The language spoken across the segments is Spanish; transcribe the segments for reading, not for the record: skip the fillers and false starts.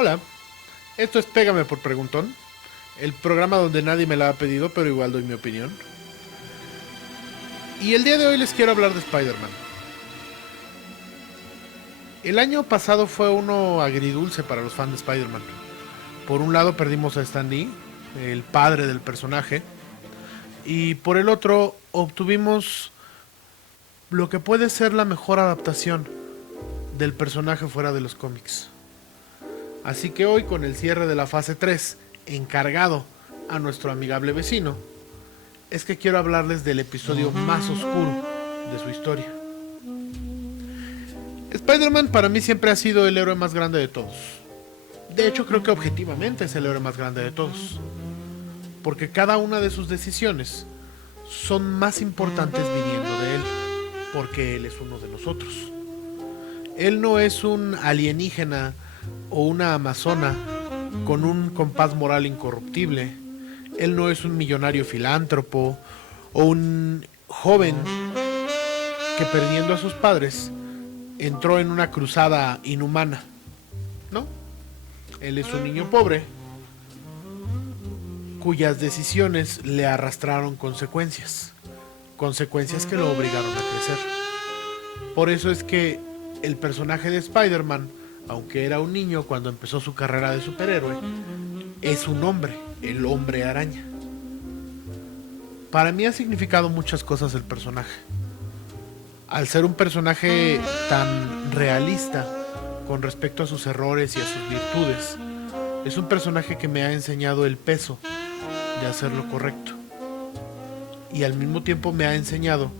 Hola, esto es Pégame por Preguntón, el programa donde nadie me la ha pedido, pero igual doy mi opinión. Y el día de hoy les quiero hablar de Spider-Man. El año pasado fue uno agridulce para los fans de Spider-Man. Por un lado perdimos a Stan Lee, el padre del personaje, y por el otro obtuvimos lo que puede ser la mejor adaptación del personaje fuera de los cómics. Así que hoy, con el cierre de la fase 3, encargado a nuestro amigable vecino, es que quiero hablarles del episodio más oscuro de su historia. Spider-Man para mí siempre ha sido el héroe más grande de todos. De hecho, creo que objetivamente es el héroe más grande de todos, porque cada una de sus decisiones son más importantes viniendo de él, porque él es uno de nosotros. Él no es un alienígena o una amazona con un compás moral incorruptible. Él no es un millonario filántropo o un joven que, perdiendo a sus padres, entró en una cruzada inhumana. No, él es un niño pobre cuyas decisiones le arrastraron consecuencias que lo obligaron a crecer. Por eso es que el personaje de Spider-Man, aunque era un niño cuando empezó su carrera de superhéroe, es un hombre, el hombre araña. Para mí ha significado muchas cosas el personaje. Al ser un personaje tan realista con respecto a sus errores y a sus virtudes, es un personaje que me ha enseñado el peso de hacer lo correcto. Y al mismo tiempo me ha enseñado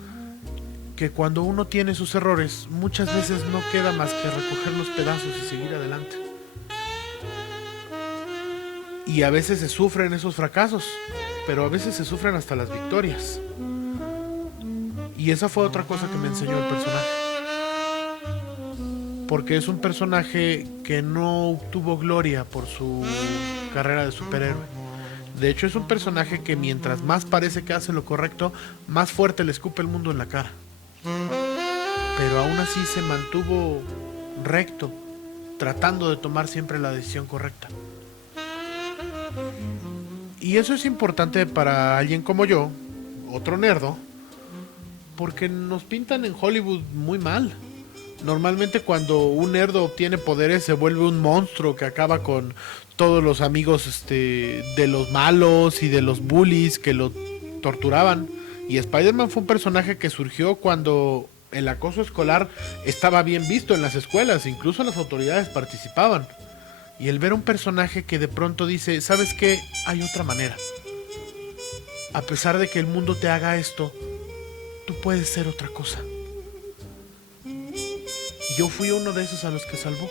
que cuando uno tiene sus errores, muchas veces no queda más que recoger los pedazos y seguir adelante. Y a veces se sufren esos fracasos, pero a veces se sufren hasta las victorias. Y esa fue otra cosa que me enseñó el personaje. Porque es un personaje que no obtuvo gloria por su carrera de superhéroe. De hecho, es un personaje que mientras más parece que hace lo correcto, más fuerte le escupe el mundo en la cara. Pero aún así se mantuvo recto, tratando de tomar siempre la decisión correcta. Y eso es importante para alguien como yo, otro nerdo, porque nos pintan en Hollywood muy mal. Normalmente cuando un nerdo obtiene poderes se vuelve un monstruo que acaba con todos los amigos de los malos y de los bullies que lo torturaban. Y Spider-Man fue un personaje que surgió cuando el acoso escolar estaba bien visto en las escuelas, incluso las autoridades participaban. Y el ver un personaje que de pronto dice, ¿sabes qué? Hay otra manera. A pesar de que el mundo te haga esto, tú puedes ser otra cosa. Y yo fui uno de esos a los que salvó.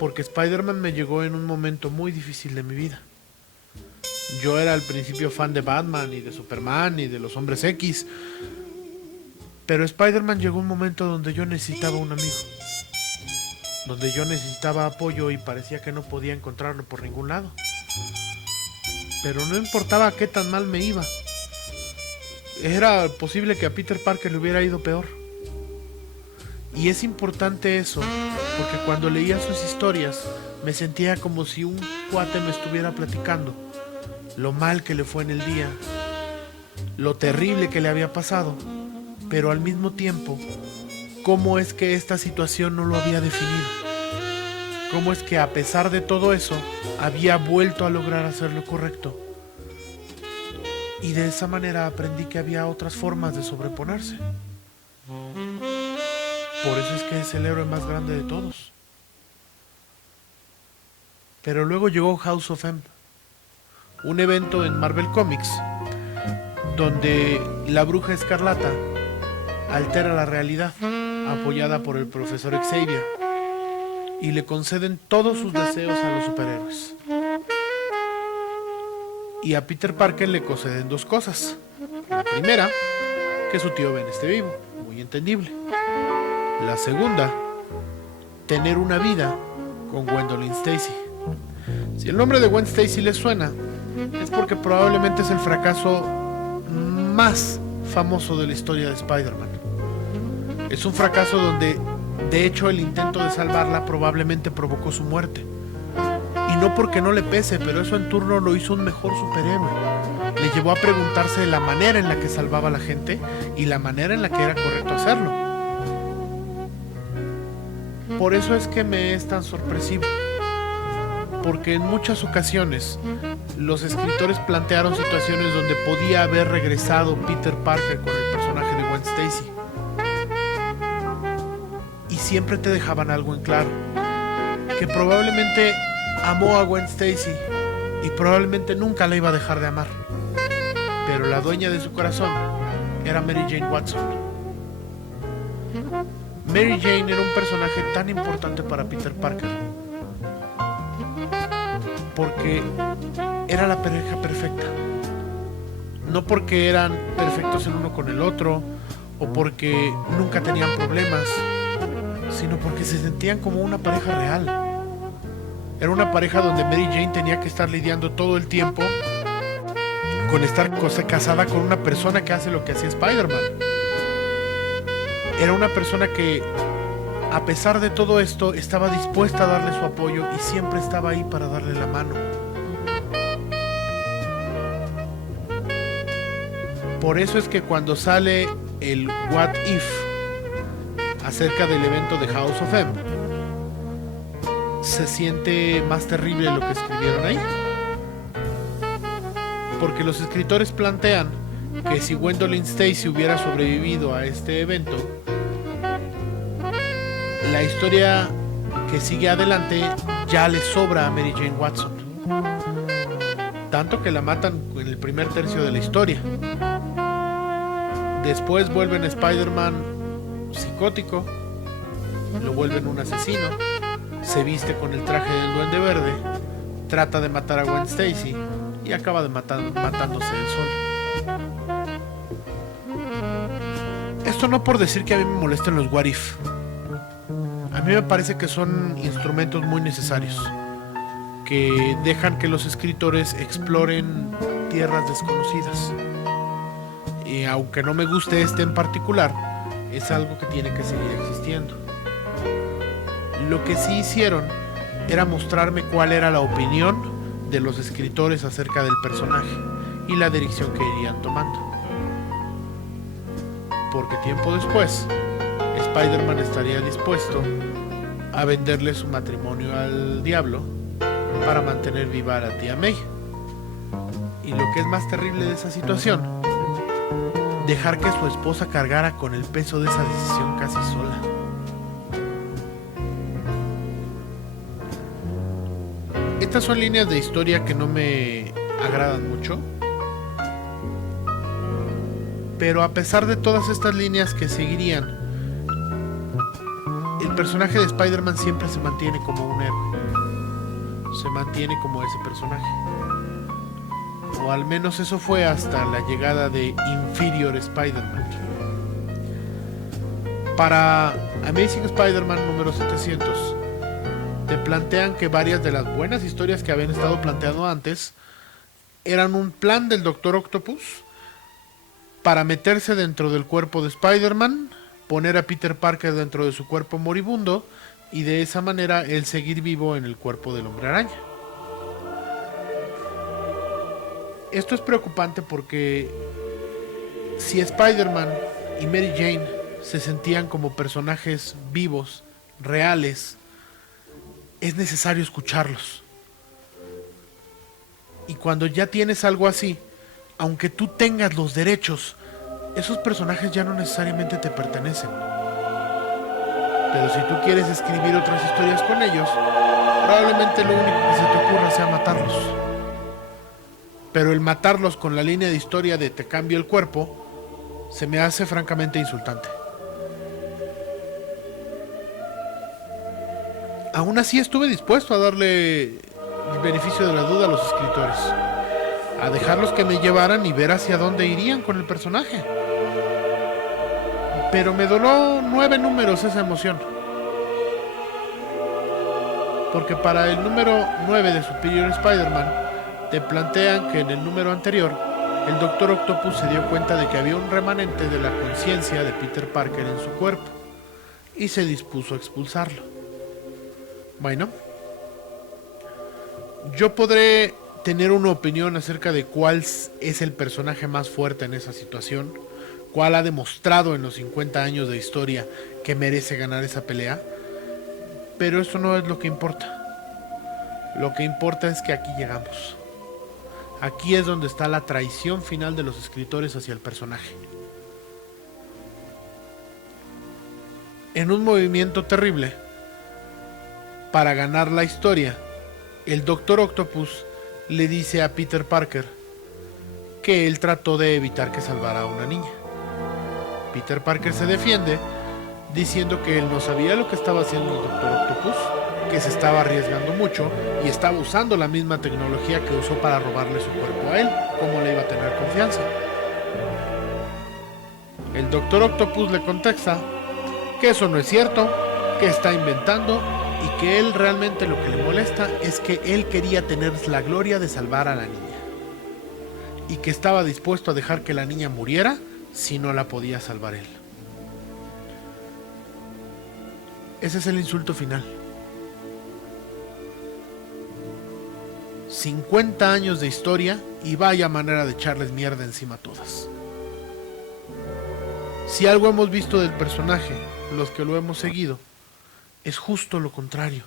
Porque Spider-Man me llegó en un momento muy difícil de mi vida. Yo era al principio fan de Batman y de Superman y de los Hombres X. Pero Spider-Man llegó un momento donde yo necesitaba un amigo. Donde yo necesitaba apoyo y parecía que no podía encontrarlo por ningún lado. Pero no importaba qué tan mal me iba. Era posible que a Peter Parker le hubiera ido peor. Y es importante eso, porque cuando leía sus historias me sentía como si un cuate me estuviera platicando lo mal que le fue en el día, lo terrible que le había pasado, pero al mismo tiempo, cómo es que esta situación no lo había definido. Cómo es que a pesar de todo eso, había vuelto a lograr hacer lo correcto. Y de esa manera aprendí que había otras formas de sobreponerse. Por eso es que es el héroe más grande de todos. Pero luego llegó House of M, un evento en Marvel Comics donde la Bruja Escarlata altera la realidad, apoyada por el profesor Xavier, y le conceden todos sus deseos a los superhéroes. Y a Peter Parker le conceden dos cosas. La primera, que su tío Ben esté vivo, muy entendible. La segunda, tener una vida con Gwendolyn Stacy. Si el nombre de Gwen Stacy les suena, es porque probablemente es el fracaso más famoso de la historia de Spider-Man. Es un fracaso donde De hecho, el intento de salvarla probablemente provocó su muerte. Y no porque no le pese, pero eso en turno lo hizo un mejor superhéroe. Le llevó a preguntarse la manera en la que salvaba a la gente y la manera en la que era correcto hacerlo. Por eso es que me es tan sorpresivo. Porque en muchas ocasiones los escritores plantearon situaciones donde podía haber regresado Peter Parker con el personaje de Gwen Stacy. Y siempre te dejaban algo en claro. Que probablemente amó a Gwen Stacy y probablemente nunca la iba a dejar de amar. Pero la dueña de su corazón era Mary Jane Watson. Mary Jane era un personaje tan importante para Peter Parker porque era la pareja perfecta. No porque eran perfectos el uno con el otro o porque nunca tenían problemas, sino porque se sentían como una pareja real. Era una pareja donde Mary Jane tenía que estar lidiando todo el tiempo con estar casada con una persona que hace lo que hacía Spider-Man. Era una persona que, a pesar de todo esto, estaba dispuesta a darle su apoyo y siempre estaba ahí para darle la mano. Por eso es que cuando sale el What If acerca del evento de House of M, se siente más terrible lo que escribieron ahí. Porque los escritores plantean que si Gwendolyn Stacy hubiera sobrevivido a este evento, la historia que sigue adelante ya le sobra a Mary Jane Watson. Tanto que la matan en el primer tercio de la historia. Después vuelven a Spider-Man psicótico, lo vuelven un asesino, se viste con el traje del Duende Verde, trata de matar a Gwen Stacy y acaba de matándose él solo. Esto no por decir que a mí me molesten los What If. A mí me parece que son instrumentos muy necesarios, que dejan que los escritores exploren tierras desconocidas. Y aunque no me guste este en particular, es algo que tiene que seguir existiendo. Lo que sí hicieron era mostrarme cuál era la opinión de los escritores acerca del personaje y la dirección que irían tomando. Porque tiempo después, Spider-Man estaría dispuesto a venderle su matrimonio al diablo para mantener viva a la tía May. Y lo que es más terrible de esa situación, dejar que su esposa cargara con el peso de esa decisión casi sola. Estas son líneas de historia que no me agradan mucho, pero a pesar de todas estas líneas que seguirían, el personaje de Spider-Man siempre se mantiene como un héroe, se mantiene como ese personaje, o al menos eso fue hasta la llegada de Inferior Spider-Man. Para Amazing Spider-Man número 700 te plantean que varias de las buenas historias que habían estado planteando antes eran un plan del Doctor Octopus para meterse dentro del cuerpo de Spider-Man, poner a Peter Parker dentro de su cuerpo moribundo y de esa manera él seguir vivo en el cuerpo del Hombre Araña. Esto es preocupante porque si Spider-Man y Mary Jane se sentían como personajes vivos, reales, es necesario escucharlos. Y cuando ya tienes algo así, aunque tú tengas los derechos, esos personajes ya no necesariamente te pertenecen. Pero si tú quieres escribir otras historias con ellos, probablemente lo único que se te ocurra sea matarlos. Pero el matarlos con la línea de historia de te cambio el cuerpo, se me hace francamente insultante. Aún así estuve dispuesto a darle el beneficio de la duda a los escritores, a dejarlos que me llevaran y ver hacia dónde irían con el personaje. Pero me doló 9 números esa emoción. Porque para el número 9 de Superior Spider-Man te plantean que en el número anterior el Doctor Octopus se dio cuenta de que había un remanente de la conciencia de Peter Parker en su cuerpo y se dispuso a expulsarlo. Bueno, yo podré tener una opinión acerca de cuál es el personaje más fuerte en esa situación, cuál ha demostrado en los 50 años de historia que merece ganar esa pelea, pero eso no es lo que importa. Lo que importa es que aquí llegamos. Aquí es donde está la traición final de los escritores hacia el personaje. En un movimiento terrible, para ganar la historia, el Doctor Octopus le dice a Peter Parker que él trató de evitar que salvara a una niña. Peter Parker se defiende diciendo que él no sabía lo que estaba haciendo el Doctor Octopus, que se estaba arriesgando mucho y estaba usando la misma tecnología que usó para robarle su cuerpo a él. ¿Cómo le iba a tener confianza? El Doctor Octopus le contesta que eso no es cierto, que está inventando y que él realmente lo que le molesta es que él quería tener la gloria de salvar a la niña y que estaba dispuesto a dejar que la niña muriera si no la podía salvar él. Ese es el insulto final. 50 años de historia y vaya manera de echarles mierda encima a todas. Si algo hemos visto del personaje, los que lo hemos seguido, es justo lo contrario.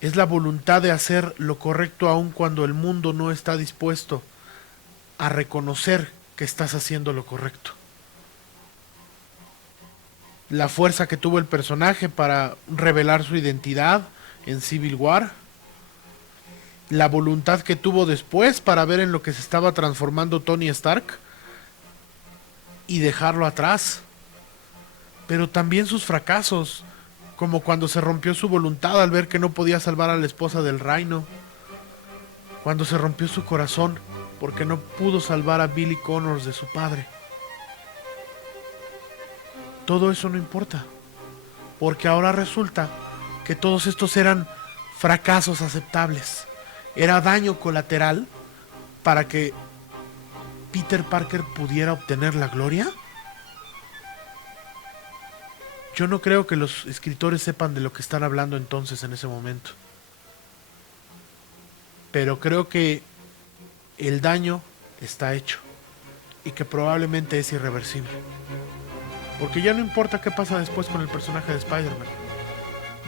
Es la voluntad de hacer lo correcto aun cuando el mundo no está dispuesto a reconocer que estás haciendo lo correcto. La fuerza que tuvo el personaje para revelar su identidad en Civil War, la voluntad que tuvo después para ver en lo que se estaba transformando Tony Stark y dejarlo atrás, pero también sus fracasos, como cuando se rompió su voluntad al ver que no podía salvar a la esposa del Rhino, cuando se rompió su corazón porque no pudo salvar a Billy Connors de su padre. Todo eso no importa, porque ahora resulta que todos estos eran fracasos aceptables. Era daño colateral para que Peter Parker pudiera obtener la gloria. Yo no creo que los escritores sepan de lo que están hablando entonces en ese momento. Pero creo que el daño está hecho y que probablemente es irreversible. Porque ya no importa qué pasa después con el personaje de Spider-Man.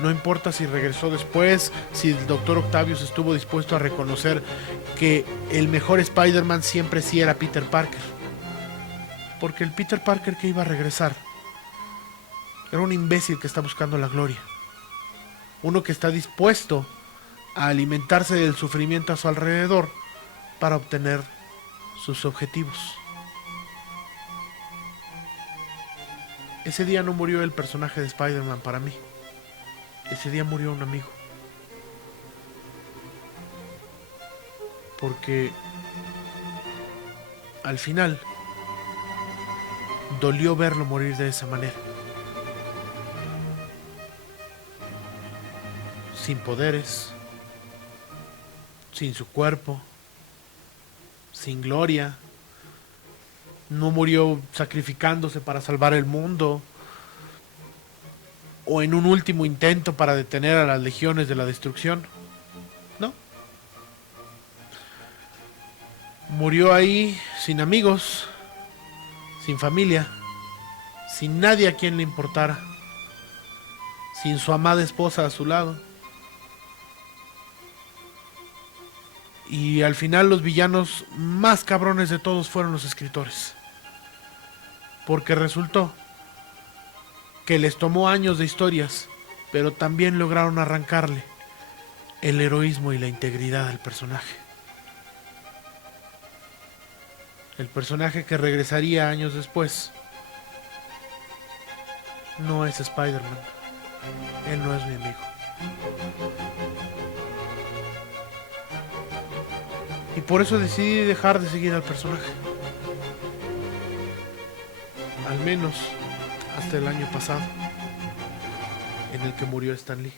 No importa si regresó después, si el Dr. Octavius estuvo dispuesto a reconocer que el mejor Spider-Man siempre sí era Peter Parker. Porque el Peter Parker que iba a regresar era un imbécil que está buscando la gloria. Uno que está dispuesto a alimentarse del sufrimiento a su alrededor para obtener sus objetivos. Ese día no murió el personaje de Spider-Man para mí. Ese día murió un amigo. Porque al final dolió verlo morir de esa manera. Sin poderes, sin su cuerpo, sin gloria. No murió sacrificándose para salvar el mundo o en un último intento para detener a las legiones de la destrucción. No. Murió ahí sin amigos, sin familia, sin nadie a quien le importara, sin su amada esposa a su lado. Y al final los villanos más cabrones de todos fueron los escritores. Porque resultó que les tomó años de historias, pero también lograron arrancarle el heroísmo y la integridad al personaje. El personaje que regresaría años después no es Spider-Man. Él no es mi amigo. Y por eso decidí dejar de seguir al personaje. Al menos hasta el año pasado, en el que murió Stan Lee.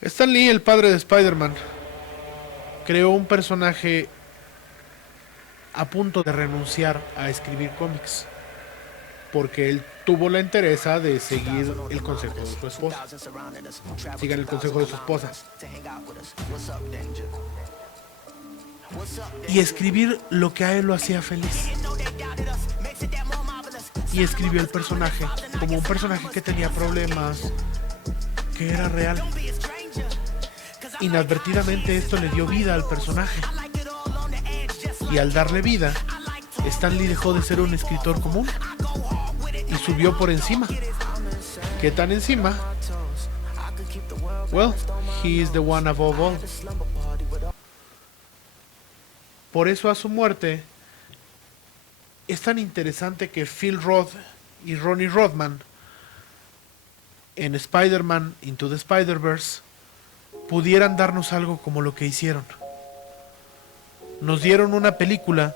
Stan Lee, el padre de Spider-Man, creó un personaje a punto de renunciar a escribir cómics, porque él tuvo la entereza de seguir el consejo de su esposa. Sigan el consejo de su esposa. Y escribir lo que a él lo hacía feliz. Y escribió el personaje como un personaje que tenía problemas, que era real. Inadvertidamente esto le dio vida al personaje. Y al darle vida, Stan Lee dejó de ser un escritor común y subió por encima. ¿Qué tan encima? Well, he is the one above all. Por eso a su muerte es tan interesante que Phil Roth y Ronnie Rodman en Spider-Man Into the Spider-Verse pudieran darnos algo como lo que hicieron. Nos dieron una película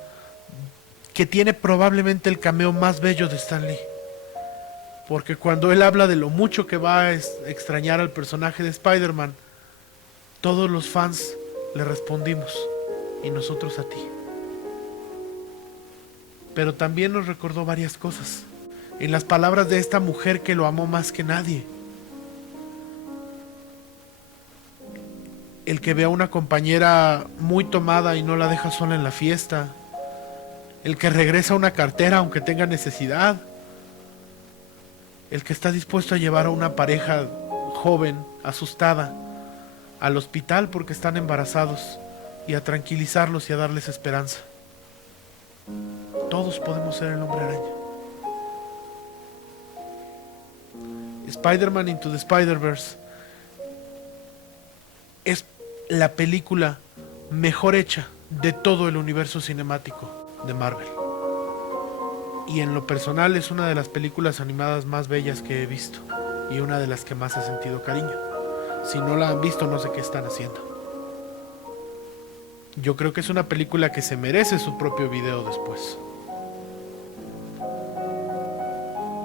que tiene probablemente el cameo más bello de Stan Lee. Porque cuando él habla de lo mucho que va a extrañar al personaje de Spider-Man, todos los fans le respondimos, y nosotros a ti. Pero también nos recordó varias cosas, en las palabras de esta mujer que lo amó más que nadie. El que ve a una compañera muy tomada y no la deja sola en la fiesta. El que regresa una cartera aunque tenga necesidad. El que está dispuesto a llevar a una pareja joven, asustada, al hospital porque están embarazados y a tranquilizarlos y a darles esperanza. Todos podemos ser el Hombre Araña. Spider-Man Into the Spider-Verse es la película mejor hecha de todo el universo cinemático de Marvel. Y en lo personal es una de las películas animadas más bellas que he visto y una de las que más he sentido cariño. Si no la han visto, no sé qué están haciendo. Yo creo que es una película que se merece su propio video después.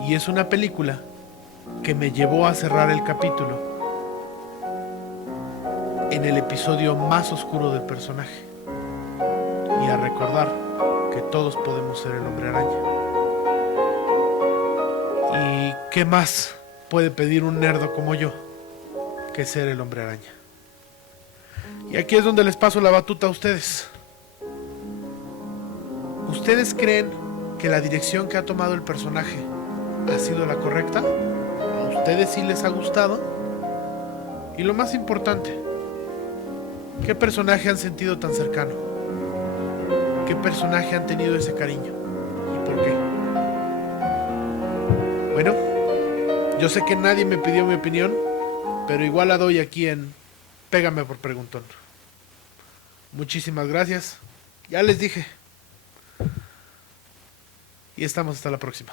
Y es una película que me llevó a cerrar el capítulo en el episodio más oscuro del personaje y a recordar que todos podemos ser el Hombre Araña. ¿Y qué más puede pedir un nerdo como yo que ser el Hombre Araña? Y aquí es donde les paso la batuta a ustedes. ¿Ustedes creen que la dirección que ha tomado el personaje ha sido la correcta? ¿A ustedes sí les ha gustado? Y lo más importante, ¿qué personaje han sentido tan cercano? ¿Qué personaje han tenido ese cariño? ¿Y por qué? Bueno, yo sé que nadie me pidió mi opinión, pero igual la doy aquí en Pégame por Preguntón. Muchísimas gracias. Ya les dije. Y estamos hasta la próxima.